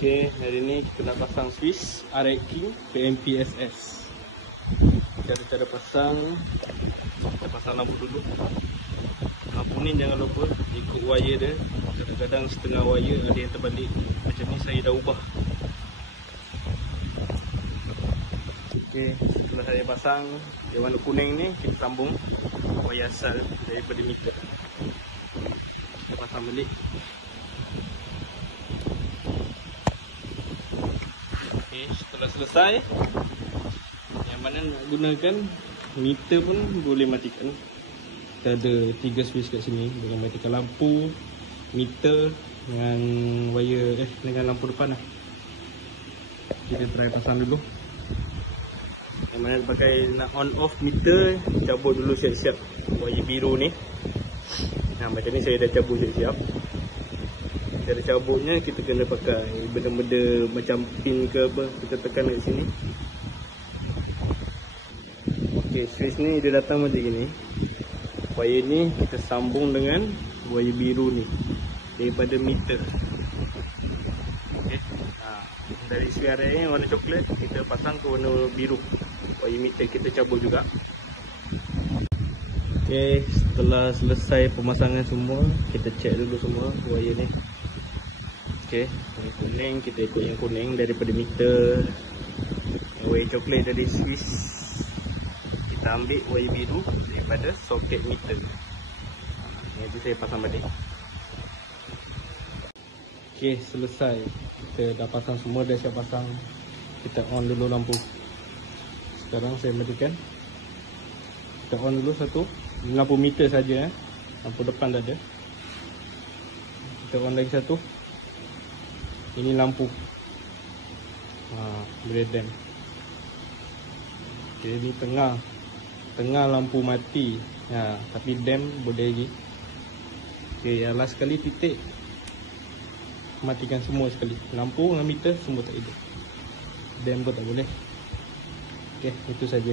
Okey, hari ni kita nak pasang Swiss RX King PMPSS. Cara-cara pasang, kita pasang lampu dulu. Lampu ni jangan lupa ikut wire dia. Kadang-kadang setengah wire ada yang terbalik. Macam ni saya dah ubah. Okey, setelah saya pasang yang warna kuning ni, kita sambung wire asal daripada meter. Kita pasang balik. Okay, setelah selesai, yang mana nak gunakan meter pun boleh matikan. Kita ada 3 switch kat sini. Boleh matikan lampu, meter dengan wire dengan lampu depan lah. Kita try pasang dulu. Yang mana pakai nak on off meter, cabut dulu siap-siap wire biru ni. Nah, macam ni saya dah cabut siap-siap. Cara cabutnya kita kena pakai benda-benda macam pin ke apa, kita tekan kat sini. Okey, switch ni dia datang macam ni. Wire ni kita sambung dengan wire biru ni daripada meter. Okey. Dari sekarang ni warna coklat kita pasang ke warna biru. Wire meter kita cabut juga. Okey, setelah selesai pemasangan semua, kita cek dulu semua wire ni. Okey, yang kuning kita ikut yang kuning daripada meter. Yang wire coklat dari Swiss kita ambil wire biru daripada soket meter. Yang tu saya pasang balik. Okey, selesai. Kita dah pasang semua, dah siap pasang. Kita on dulu lampu. Sekarang saya matikan. Kita on dulu satu. Lampu meter saja, lampu depan dah ada. Kita on lagi satu. Ini lampu. Boleh dem. Okay, ini tengah lampu mati. Tapi dem boleh lagi. Okay, yang last sekali titik. Matikan semua sekali. Lampu dengan meter semua tak hidup. Dem pun tak boleh. Okay, itu saja.